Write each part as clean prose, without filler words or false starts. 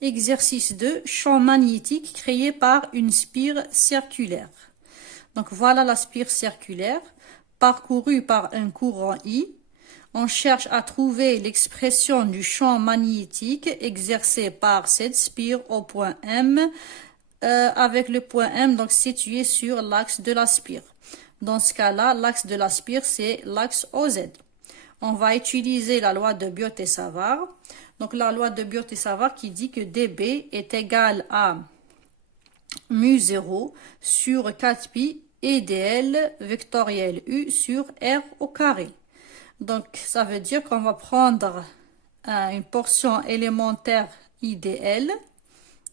Exercice 2, champ magnétique créé par une spire circulaire. Donc voilà la spire circulaire parcourue par un courant I. On cherche à trouver l'expression du champ magnétique exercé par cette spire au point M, avec le point M donc situé sur l'axe de la spire. Dans ce cas-là, l'axe de la spire, c'est l'axe OZ. On va utiliser la loi de Biot et Savart. Donc la loi de Biot et Savart qui dit que dB est égal à mu 0 sur 4pi et dl vectoriel U sur R au carré. Donc ça veut dire qu'on va prendre une portion élémentaire IDL.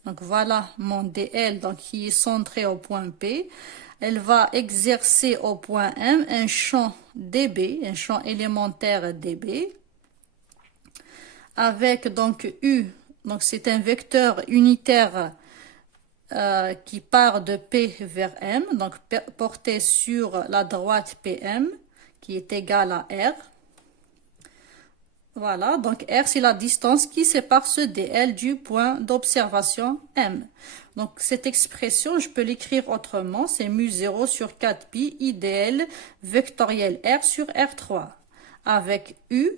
Donc voilà mon DL donc, qui est centré au point P. Elle va exercer au point M un champ dB, un champ élémentaire dB, avec donc U, donc c'est un vecteur unitaire qui part de P vers M, donc porté sur la droite PM, qui est égale à R. Voilà, donc R, c'est la distance qui sépare ce DL du point d'observation M. Donc, cette expression, je peux l'écrire autrement, c'est mu 0 sur 4pi IDL vectoriel R sur R3, avec U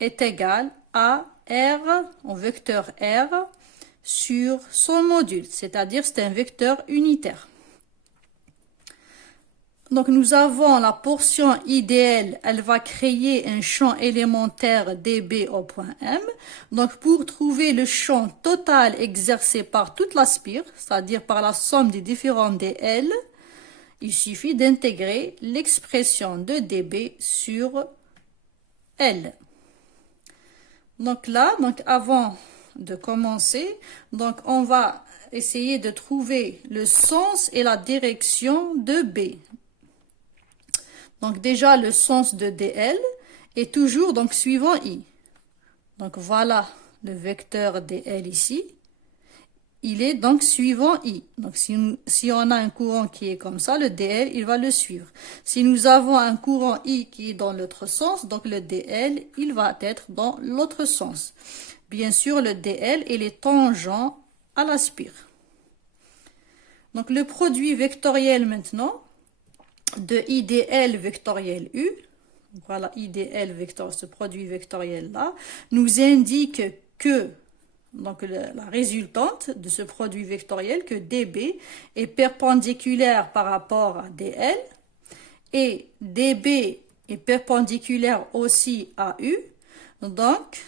est égal à R, en vecteur R, sur son module, c'est-à-dire c'est un vecteur unitaire. Donc nous avons la portion IDL, elle va créer un champ élémentaire dB au point M. Donc pour trouver le champ total exercé par toute la spire, c'est-à-dire par la somme des différents DL, il suffit d'intégrer l'expression de dB sur L. Donc là, donc avant de commencer, donc on va essayer de trouver le sens et la direction de B. Donc déjà le sens de DL est toujours donc suivant I. Donc voilà le vecteur DL ici. Il est donc suivant I. Donc si on a un courant qui est comme ça, le DL il va le suivre. Si nous avons un courant I qui est dans l'autre sens, donc le DL il va être dans l'autre sens. Bien sûr le DL il est tangent à la spire. Donc le produit vectoriel maintenant de IDL vectoriel U, voilà IDL vectoriel, ce produit vectoriel là, nous indique que donc la résultante de ce produit vectoriel, que DB est perpendiculaire par rapport à DL et DB est perpendiculaire aussi à U. Donc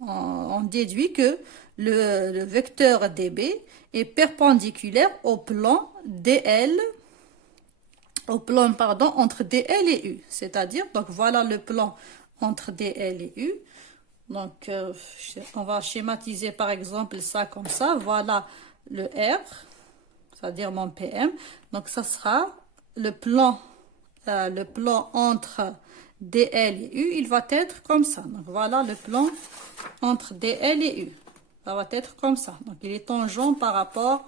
on déduit que le vecteur DB est perpendiculaire au plan DL, entre DL et U, c'est-à-dire, donc voilà le plan entre DL et U. Donc, on va schématiser par exemple ça comme ça. Voilà le R, c'est-à-dire mon PM. Donc, ça sera le plan entre DL et U, il va être comme ça. Donc, voilà le plan entre DL et U. Ça va être comme ça. Donc, il est tangent par rapport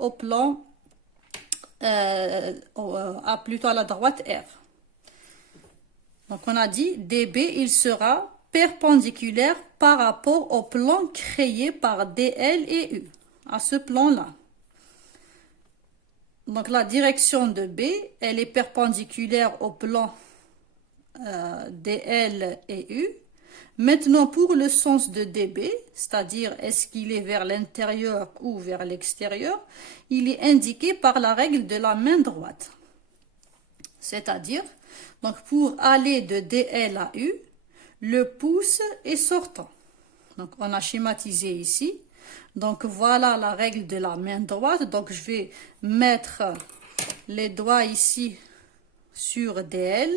au plan plutôt à la droite R. Donc on a dit DB il sera perpendiculaire par rapport au plan créé par DL et U, à ce plan là. Donc la direction de B elle est perpendiculaire au plan DL et U. Maintenant pour le sens de DB, c'est-à-dire est-ce qu'il est vers l'intérieur ou vers l'extérieur, il est indiqué par la règle de la main droite. C'est-à-dire, donc pour aller de DL à U, le pouce est sortant. Donc on a schématisé ici. Donc voilà la règle de la main droite. Donc je vais mettre les doigts ici sur DL.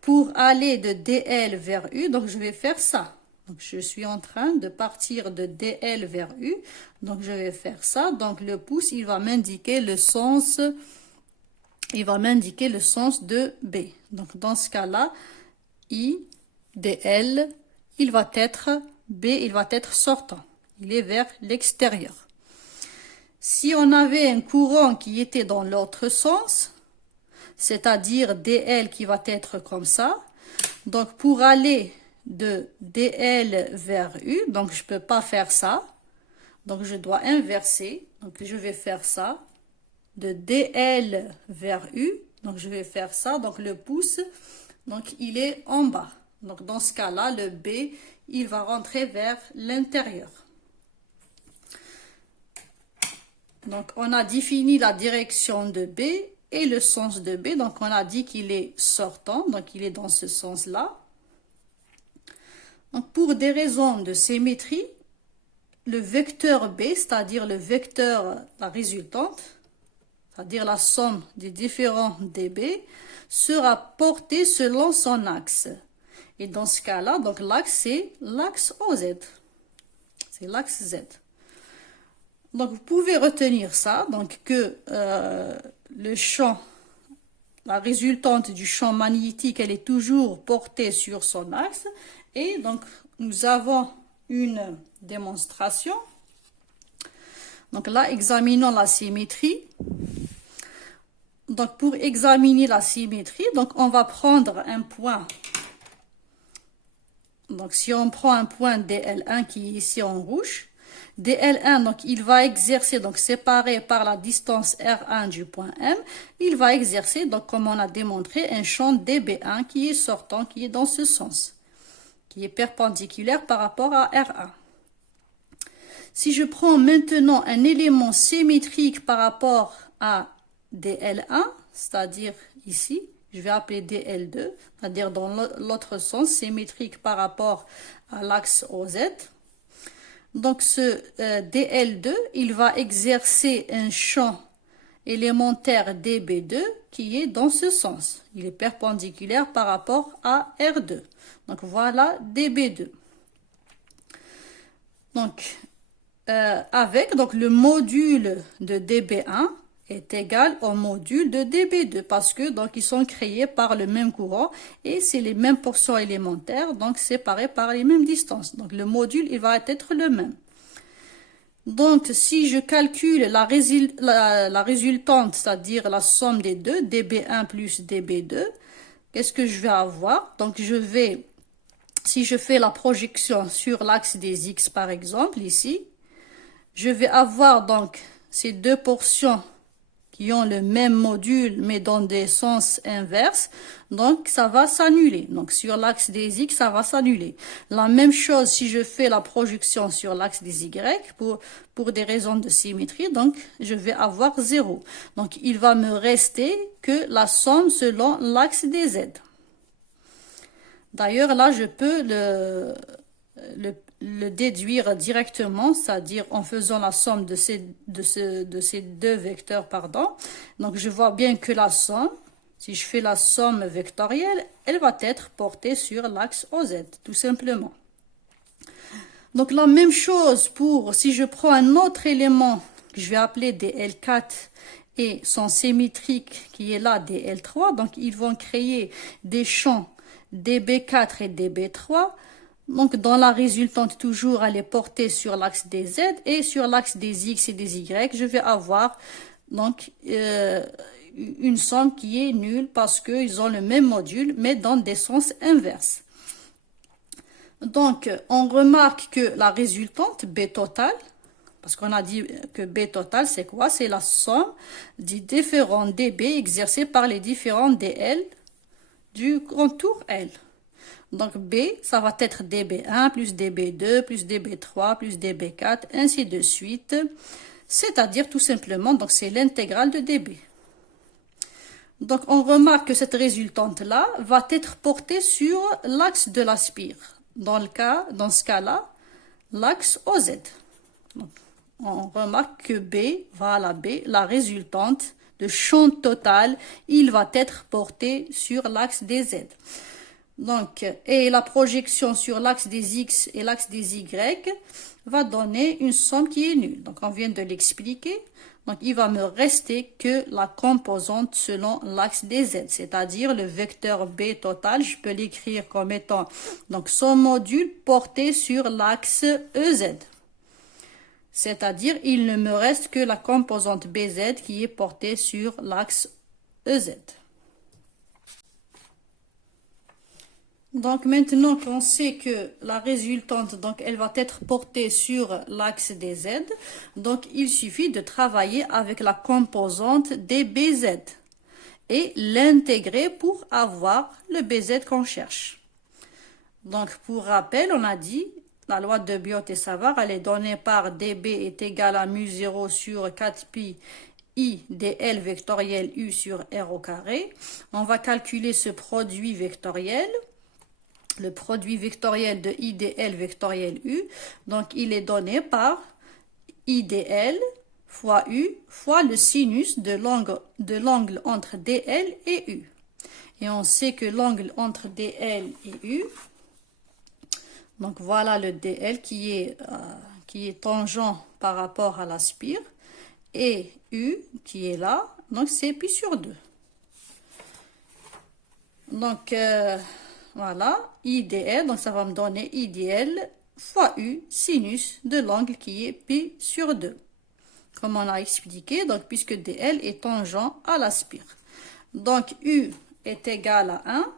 Pour aller de DL vers U, donc je vais faire ça. Donc je suis en train de partir de DL vers U. Donc je vais faire ça. Donc le pouce, il va m'indiquer le sens. Il va m'indiquer le sens de B. Donc dans ce cas-là, I, DL, il va être B, il va être sortant. Il est vers l'extérieur. Si on avait un courant qui était dans l'autre sens, c'est-à-dire DL qui va être comme ça. Donc, pour aller de DL vers U, donc je ne peux pas faire ça. Donc, je dois inverser. Donc, je vais faire ça. De DL vers U. Donc, je vais faire ça. Donc, le pouce, donc, il est en bas. Donc, dans ce cas-là, le B, il va rentrer vers l'intérieur. Donc, on a défini la direction de B et le sens de B. Donc, on a dit qu'il est sortant. Donc, il est dans ce sens-là. Donc, pour des raisons de symétrie, le vecteur B, c'est-à-dire le vecteur, la résultante, c'est-à-dire la somme des différents dB, sera porté selon son axe. Et dans ce cas-là, donc l'axe, c'est l'axe OZ. C'est l'axe Z. Donc, vous pouvez retenir ça, donc que le champ, la résultante du champ magnétique, elle est toujours portée sur son axe. Et donc, nous avons une démonstration. Donc là, examinons la symétrie. Donc, pour examiner la symétrie, donc on va prendre un point. Donc, si on prend un point DL1 qui est ici en rouge, DL1, donc il va exercer, donc séparé par la distance R1 du point M, il va exercer, donc comme on a démontré, un champ DB1 qui est sortant, qui est dans ce sens, qui est perpendiculaire par rapport à R1. Si je prends maintenant un élément symétrique par rapport à DL1, c'est-à-dire ici, je vais appeler DL2, c'est-à-dire dans l'autre sens, symétrique par rapport à l'axe OZ. Donc ce DL2, il va exercer un champ élémentaire DB2 qui est dans ce sens. Il est perpendiculaire par rapport à R2. Donc voilà DB2. Donc avec donc le module de DB1 est égal au module de DB2 parce que donc ils sont créés par le même courant et c'est les mêmes portions élémentaires donc séparées par les mêmes distances. Donc le module il va être le même. Donc si je calcule la résultante, c'est-à-dire la somme des deux, DB1 plus DB2, qu'est-ce que je vais avoir? Donc je vais, si je fais la projection sur l'axe des X par exemple ici, je vais avoir donc ces deux portions qui ont le même module mais dans des sens inverses, donc ça va s'annuler. Donc sur l'axe des X, ça va s'annuler. La même chose si je fais la projection sur l'axe des Y pour des raisons de symétrie, donc je vais avoir 0. Donc il va me rester que la somme selon l'axe des Z. D'ailleurs là je peux le déduire directement, c'est-à-dire en faisant la somme de ces deux vecteurs, pardon. Donc, je vois bien que la somme, si je fais la somme vectorielle, elle va être portée sur l'axe OZ, tout simplement. Donc, la même chose pour, si je prends un autre élément que je vais appeler DL4 et son symétrique qui est là, DL3, donc ils vont créer des champs DB4 et DB3. Donc, dans la résultante, toujours, elle est portée sur l'axe des Z et sur l'axe des X et des Y, je vais avoir donc une somme qui est nulle parce qu'ils ont le même module, mais dans des sens inverses. Donc, on remarque que la résultante, B totale, parce qu'on a dit que B total, c'est quoi? C'est la somme des différents dB exercés par les différents DL du contour L. Donc B, ça va être dB1 plus dB2 plus dB3 plus dB4, ainsi de suite. C'est-à-dire tout simplement, donc c'est l'intégrale de dB. Donc on remarque que cette résultante-là va être portée sur l'axe de la spire. Dans ce cas-là, l'axe OZ. Donc, on remarque que B, voilà B, la résultante de champ total, il va être porté sur l'axe des Z. Donc, et la projection sur l'axe des X et l'axe des Y va donner une somme qui est nulle. Donc, on vient de l'expliquer. Donc, il va me rester que la composante selon l'axe des Z, c'est-à-dire le vecteur B total. Je peux l'écrire comme étant donc son module porté sur l'axe EZ. C'est-à-dire, il ne me reste que la composante BZ qui est portée sur l'axe EZ. Donc maintenant qu'on sait que la résultante, donc elle va être portée sur l'axe des Z, donc il suffit de travailler avec la composante des BZ et l'intégrer pour avoir le BZ qu'on cherche. Donc pour rappel, on a dit la loi de Biot et Savart, elle est donnée par dB est égal à mu0 sur 4 pi I dl vectoriel U sur R au carré. On va calculer ce produit vectoriel. Le produit vectoriel de IDL vectoriel U, donc il est donné par IDL fois U fois le sinus de l'angle entre DL et U. Et on sait que l'angle entre DL et U, donc voilà le DL qui est tangent par rapport à la spire, et U qui est là, donc c'est pi sur 2. Donc, voilà, IDL, donc ça va me donner IDL fois U sinus de l'angle qui est pi sur 2. Comme on a expliqué, donc puisque DL est tangent à la spire. Donc U est égal à 1.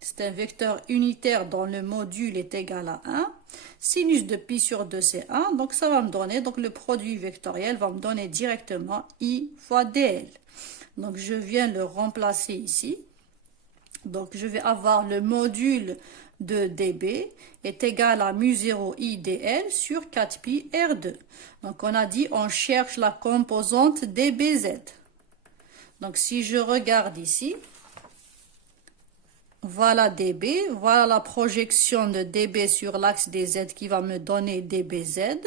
C'est un vecteur unitaire dont le module est égal à 1. Sinus de pi sur 2, c'est 1. Donc ça va me donner, donc le produit vectoriel va me donner directement I fois DL. Donc je viens le remplacer ici. Donc, je vais avoir le module de dB est égal à mu0 IDL sur 4 pi R2. Donc, on a dit on cherche la composante dBZ. Donc, si je regarde ici, voilà dB, voilà la projection de dB sur l'axe des Z qui va me donner dBZ.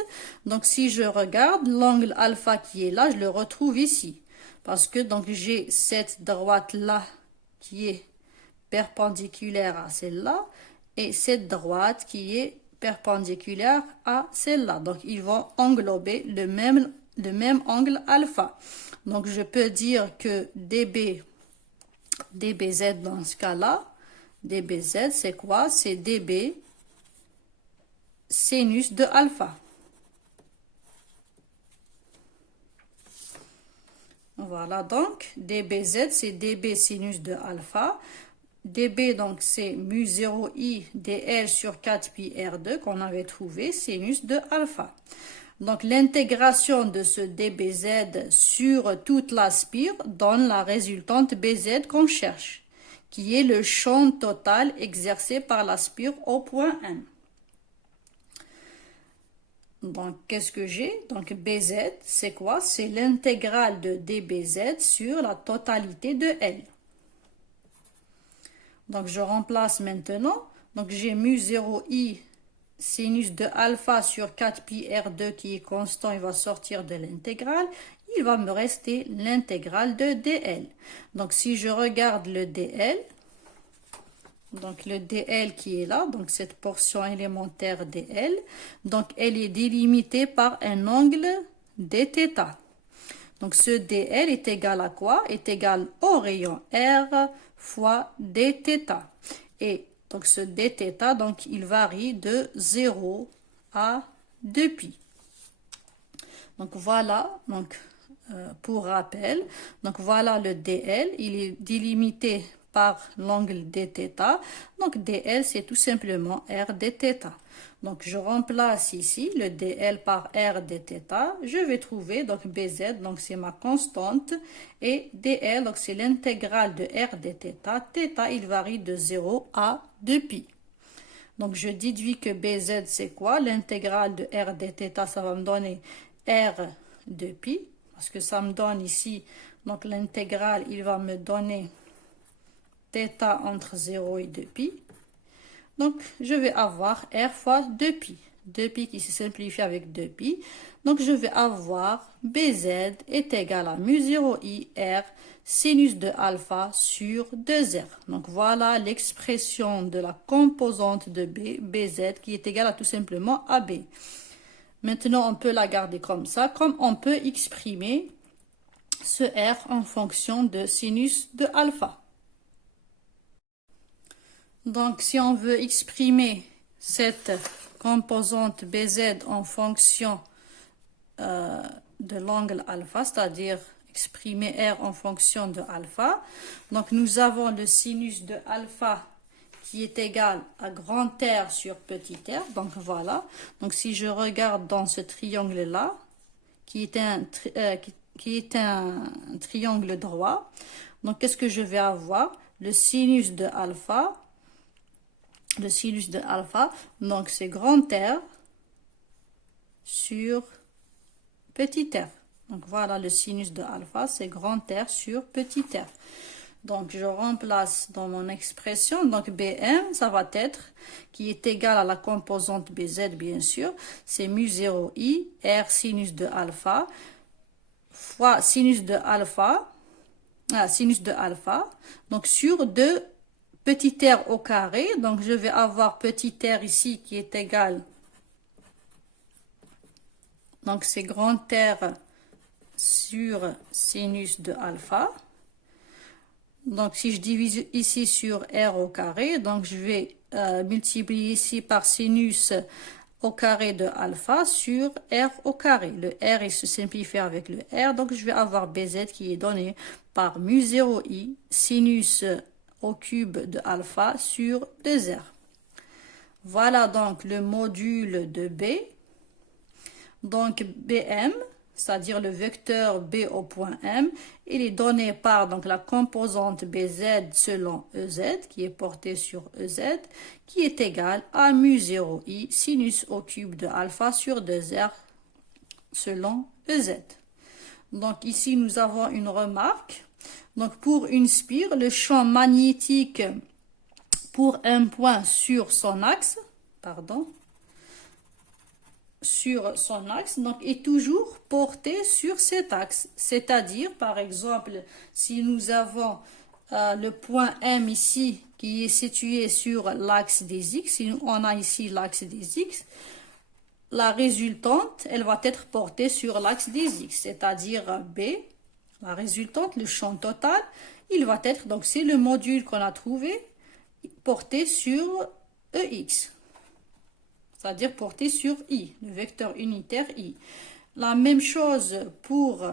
Donc, si je regarde l'angle alpha qui est là, je le retrouve ici. Parce que donc j'ai cette droite-là qui est perpendiculaire à celle-là et cette droite qui est perpendiculaire à celle-là. Donc, ils vont englober le même angle alpha. Donc, je peux dire que dBZ dans ce cas-là, dBZ, c'est quoi? C'est dB sinus de alpha. Voilà, donc dBZ, c'est dB sinus de alpha. dB, donc c'est mu0 I dL sur 4 pi R2 qu'on avait trouvé, sinus de alpha. Donc l'intégration de ce dBZ sur toute la spire donne la résultante BZ qu'on cherche, qui est le champ total exercé par la spire au point M. Donc, qu'est-ce que j'ai? Donc, BZ, c'est quoi? C'est l'intégrale de dBZ sur la totalité de L. Donc, je remplace maintenant. Donc, j'ai mu0 I sinus de alpha sur 4 pi R2 qui est constant, il va sortir de l'intégrale. Il va me rester l'intégrale de dL. Donc, si je regarde le dL, donc le dL qui est là, donc cette portion élémentaire dL, donc elle est délimitée par un angle dθ. Donc ce dL est égal à quoi? Est égal au rayon R fois dθ. Et donc ce dθ, donc il varie de 0 à 2π. Donc voilà, donc pour rappel, donc voilà le dL, il est délimité par l'angle dθ. Donc dL, c'est tout simplement R dθ. Donc je remplace ici le dL par R dθ. Je vais trouver donc BZ, donc c'est ma constante, et dL, donc c'est l'intégrale de R dθ. Θ, il varie de 0 à 2π. Donc je déduis que BZ, c'est quoi? L'intégrale de R dθ, ça va me donner R de pi, parce que ça me donne ici, donc l'intégrale, il va me donner θ entre 0 et 2π. Donc, je vais avoir R fois 2π. 2π qui se simplifie avec 2π. Donc, je vais avoir BZ est égal à mu0i R sinus de alpha sur 2R. Donc, voilà l'expression de la composante de BZ qui est égale à tout simplement AB. Maintenant, on peut la garder comme ça, comme on peut exprimer ce R en fonction de sinus de alpha. Donc, si on veut exprimer cette composante BZ en fonction de l'angle alpha, c'est-à-dire exprimer R en fonction de alpha, donc nous avons le sinus de alpha qui est égal à grand R sur petit r. Donc voilà. Donc si je regarde dans ce triangle-là, qui est un triangle droit, donc qu'est-ce que je vais avoir? Le sinus de alpha. Le sinus de alpha, donc c'est grand R sur petit r. Donc voilà, le sinus de alpha, c'est grand R sur petit r. Donc je remplace dans mon expression, donc Bm, ça va être, qui est égal à la composante Bz bien sûr, c'est mu 0i, R sinus de alpha, fois sinus de alpha, donc sur 2 petit r au carré, donc je vais avoir petit r ici qui est égal, donc c'est grand R sur sinus de alpha. Donc si je divise ici sur r au carré, donc je vais multiplier ici par sinus au carré de alpha sur r au carré. Le r il se simplifie avec le r, donc je vais avoir Bz qui est donné par mu 0i sinus au cube de alpha sur 2r. Voilà donc le module de B. Donc Bm, c'est-à-dire le vecteur B au point M, il est donné par donc la composante Bz selon Ez, qui est portée sur Ez, qui est égale à mu 0i sinus au cube de alpha sur 2r selon Ez. Donc ici nous avons une remarque. Donc pour une spire, le champ magnétique pour un point sur son axe, donc est toujours porté sur cet axe. C'est-à-dire, par exemple, si nous avons le point M ici qui est situé sur l'axe des X, si on a ici l'axe des X, la résultante, elle va être portée sur l'axe des X, c'est-à-dire B. La résultante, le champ total, il va être, donc c'est le module qu'on a trouvé, porté sur EX, c'est-à-dire porté sur I, le vecteur unitaire I. La même chose pour,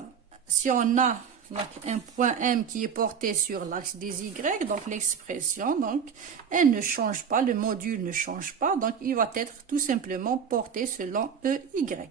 si on a donc, un point M qui est porté sur l'axe des Y, donc l'expression, donc, elle ne change pas, le module ne change pas, donc il va être tout simplement porté selon EY.